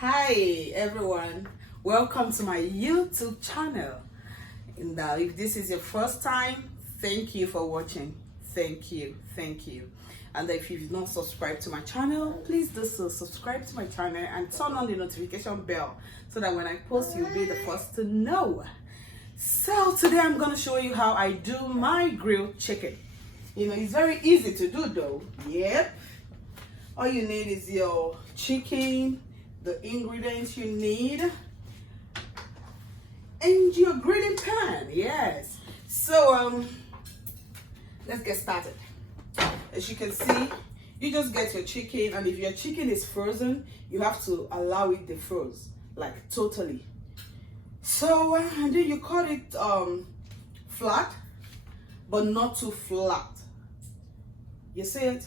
Hi everyone, welcome to my YouTube channel. And if this is your first time, thank you for watching. Thank you. And if you've not subscribed to my channel, please do so. Subscribe to my channel and turn on the notification bell so that when I post, you'll be the first to know. So today I'm going to show you how I do my grilled chicken. It's very easy to do though. Yep. All you need is your chicken, the ingredients you need, and your grilling pan. Yes. So let's get started. As you can see, you just get your chicken, and if your chicken is frozen, you have to allow it defrost, like totally. So and then you cut it flat, but not too flat. You see it?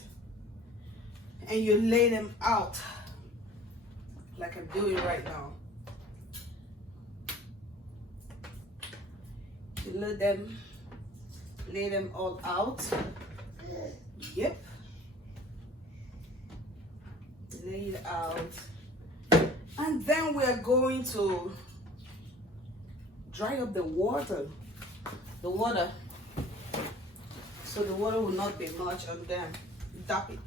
And you lay them out like I'm doing right now. You lay them all out. Yep. Lay it out. And then we're going to dry up the water. So the water will not be much, and then dap it.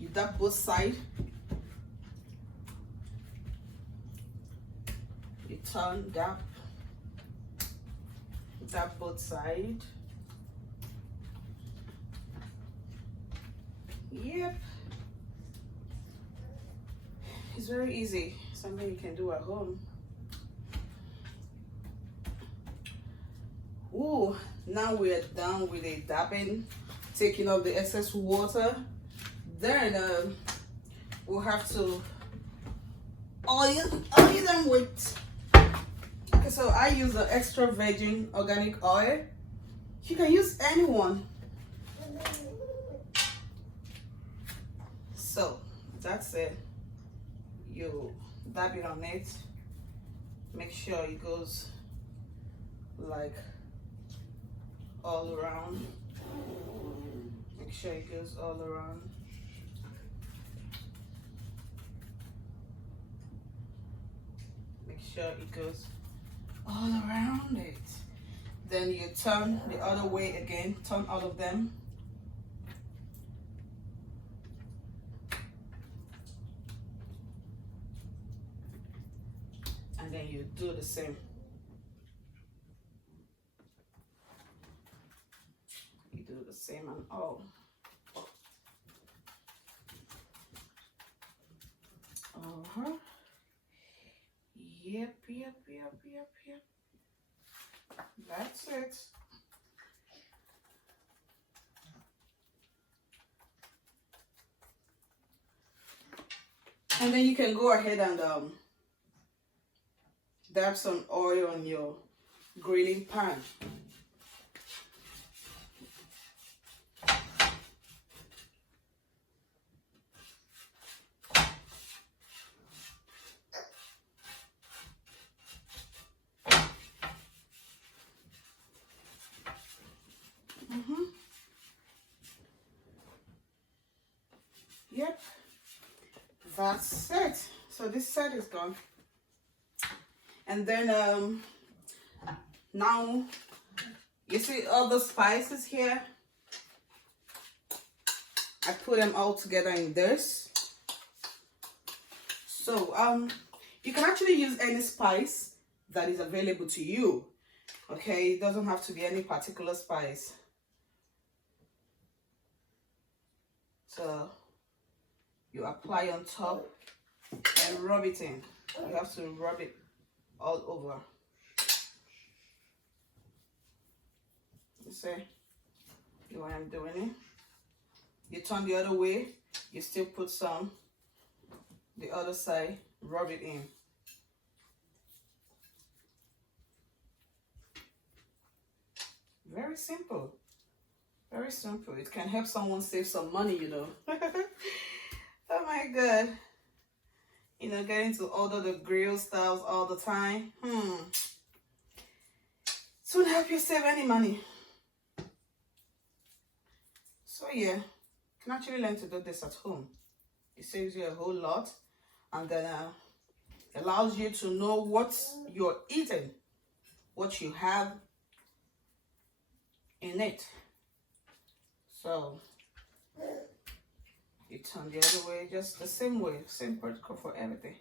You dap both sides. You turn, dap both sides. Yep. It's very easy. Something you can do at home. Ooh, now we're done with the dapping, taking off the excess water. Then we'll have to oil them with. Okay, so I use the extra virgin organic oil. You can use anyone. So that's it. You dab it on it. Make sure it goes like all around. Make sure it goes all around. Make sure it goes all around it. Then you turn the other way again. Turn all of them. And then you do the same. You do the same on all. Yep. That's it. And then you can go ahead and dab some oil on your grilling pan. Yep, that's it. So this set is gone. And then now you see all the spices here. I put them all together in this. So you can actually use any spice that is available to you. Okay, it doesn't have to be any particular spice. So you apply on top and rub it in. You have to rub it all over. You see the way I'm doing it? You turn the other way, you still put some the other side, rub it in. Very simple. Very simple. It can help someone save some money, you know. Oh my God. Getting to order the grill styles all the time. It won't help you save any money. So yeah, you can actually learn to do this at home. It saves you a whole lot. and then allows you to know what you're eating, what you have in it. So you turn the other way, just the same way, same protocol for everything.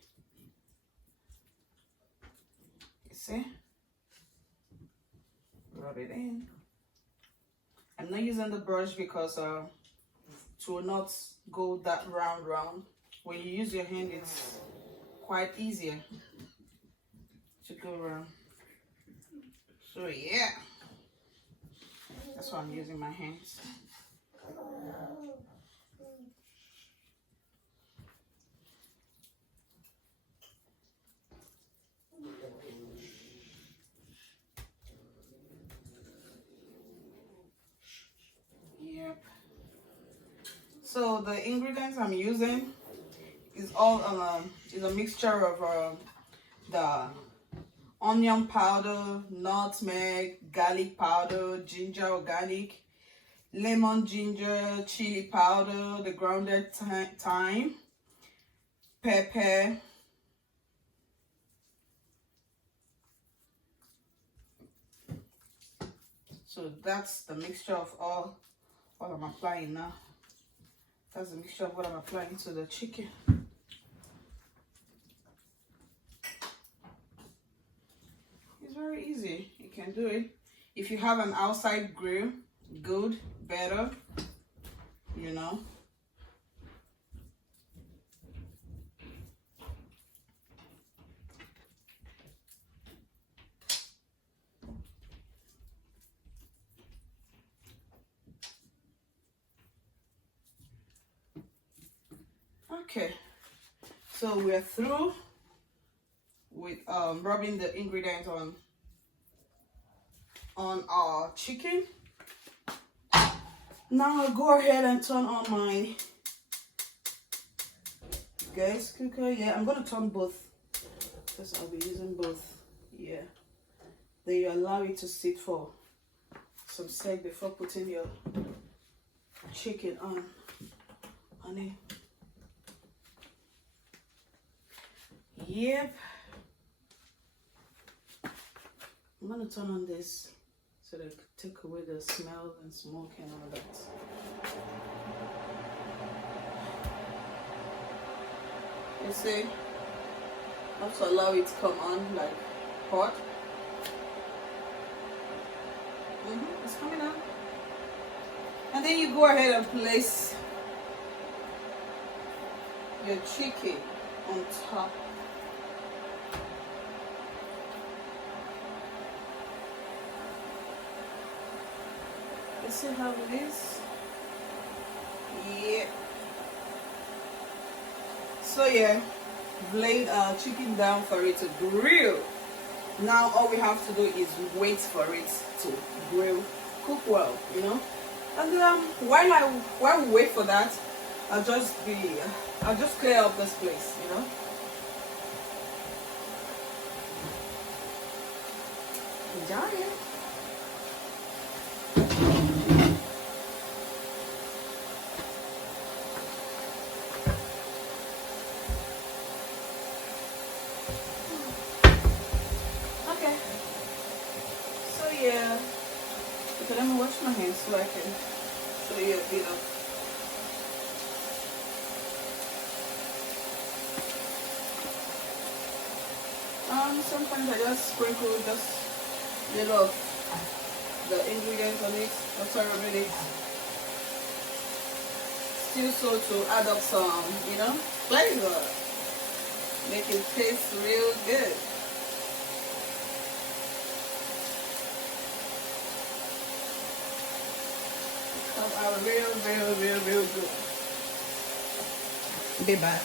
You see? Rub it in. I'm not using the brush because it will not go that round. When you use your hand, it's quite easier to go around. So yeah, that's why I'm using my hands. Yep. So the ingredients I'm using is all is a mixture of the onion powder, nutmeg, garlic powder, ginger organic, lemon ginger, chili powder, the grounded thyme, pepper, so that's the mixture of all what I'm applying now. That's the mixture of what I'm applying to the chicken. It's very easy. You can do it. If you have an outside grill, good, better, you know. Okay, so we're through with rubbing the ingredients on our chicken. Now I'll go ahead and turn on my gas cooker. Yeah, I'm gonna turn both because I'll be using both. Yeah, then you allow it to sit for some sec before putting your chicken on it. Yep. I'm gonna turn on this so that it could take away the smell and smoke and all that. You see, I have to allow it to come on like hot. It's coming out. And then you go ahead and place your chicken on top. You see how it is? Yeah. So yeah, laid our chicken down for it to grill. Now all we have to do is wait for it to grill, cook well, you know. And while we wait for that, I'll just clear up this place, you know. Enjoy it. Yeah, okay, let me wash my hands so I can show you a bit of. Sometimes I just sprinkle just a little of the ingredients on it, or sorry, on it. Still so to add up some, you know, flavor, make it taste real good. Are real good. Be back.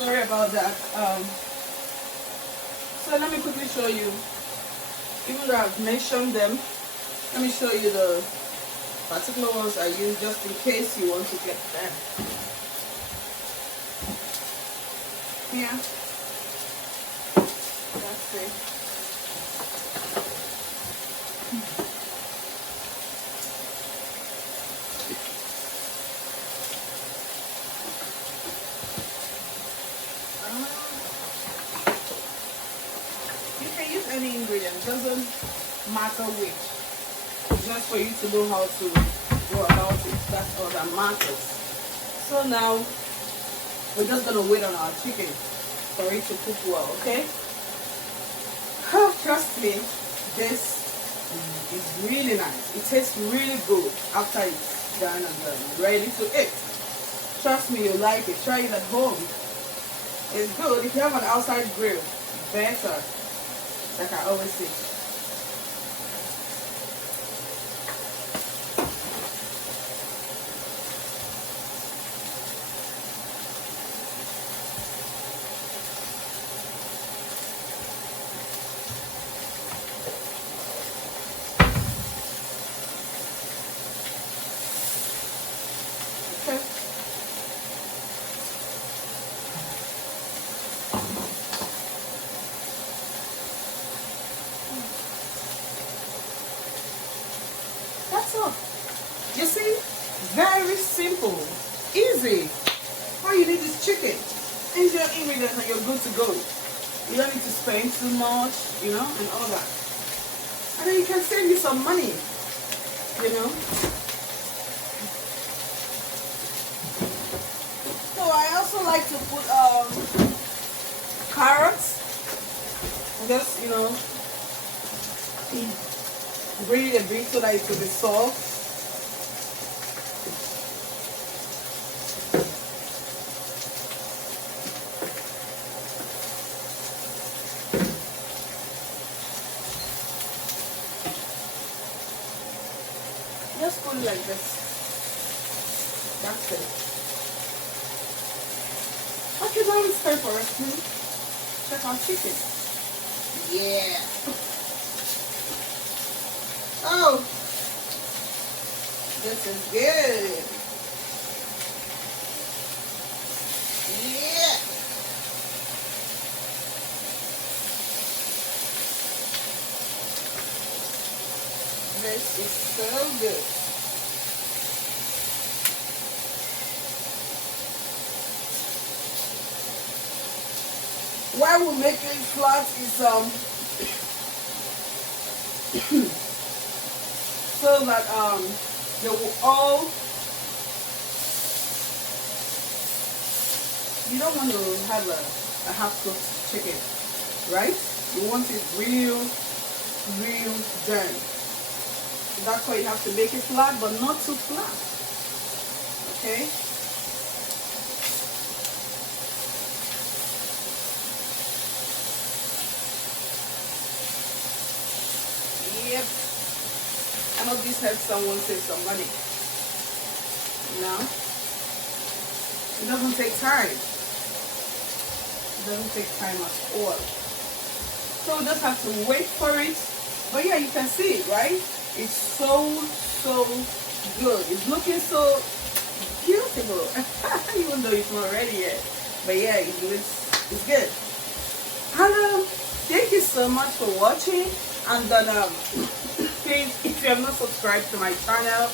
Sorry about that. So let me quickly show you. Even though I've mentioned them, let me show you the particular ones I use just in case you want to get them. Here. That's it. You can use any ingredient, doesn't matter which. Just for you to know how to go about it. That's all that matters. So now we're just gonna wait on our chicken for it to cook well, okay? Trust me, this is really nice. It tastes really good after it's done and ready to eat. Trust me, you like it. Try it at home. It's good. If you have an outside grill, better. Like I always say. That's all. You see, very simple, easy. All you need is chicken and your ingredients and you're good to go. You don't need to spend too much, you know, and all that. And then you can save you some money, you know. So I also like to put carrots. Just, you know, breathe a bit so that it will be soft. Just put it like this. That's it. Okay, now it's time for us to check our chicken. Yeah. Oh, this is good. Yeah. This is so good. Why we make it flat is so that they will all, you don't want to have a half-cooked chicken, right? You want it real done. So that's why you have to make it flat, but not too flat. Okay? Yep. I hope this helps someone save some money. No? It doesn't take time. It doesn't take time at all. So we just have to wait for it. But yeah, you can see it, right? It's so good. It's looking so beautiful. Even though it's not ready yet. But yeah, it's good. And thank you so much for watching. And then please, if you have not subscribed to my channel,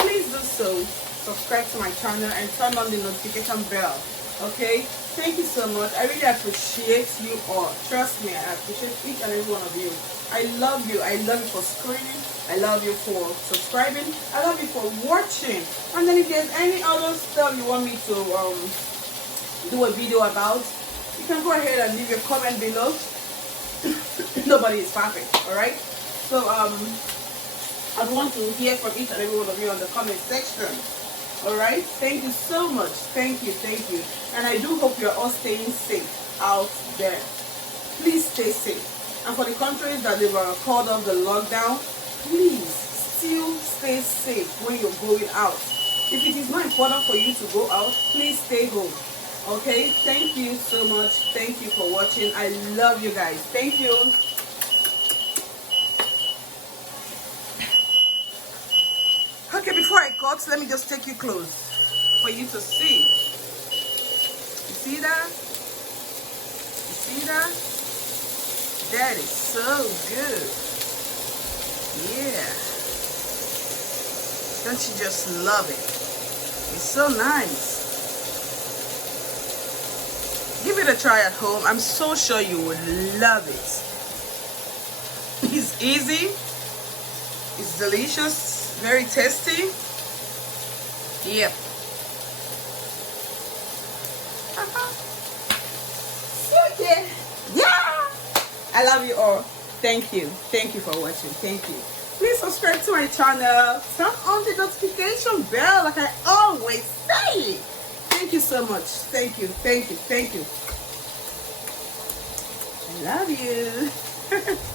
please do so. Subscribe to my channel and turn on the notification bell. Okay? Thank you so much. I really appreciate you all. Trust me, I appreciate each and every one of you. I love you. I love you for screening. I love you for subscribing. I love you for watching. And then if there's any other stuff you want me to do a video about, you can go ahead and leave your comment below. Nobody is perfect, alright? So I want to hear from each and every one of you on the comment section. Alright? Thank you so much. Thank you. And I do hope you're all staying safe out there. Please stay safe. And for the countries that they were called off the lockdown, please still stay safe when you're going out. If it is not important for you to go out, please stay home. Okay, thank you so much. Thank you for watching. I love you guys. Thank you. Okay, before I cut, let me just take you close for you to see. You see that? You see that? That is so good. Yeah. Don't you just love it? It's so nice. Give it a try at home. I'm so sure you would love it. It's easy. It's delicious. Very tasty. Yep. Okay. Yeah. I love you all. Thank you. Thank you for watching. Thank you. Please subscribe to my channel. Turn on the notification bell like I always say. Thank you so much. Thank you. Thank you. Thank you. I love you.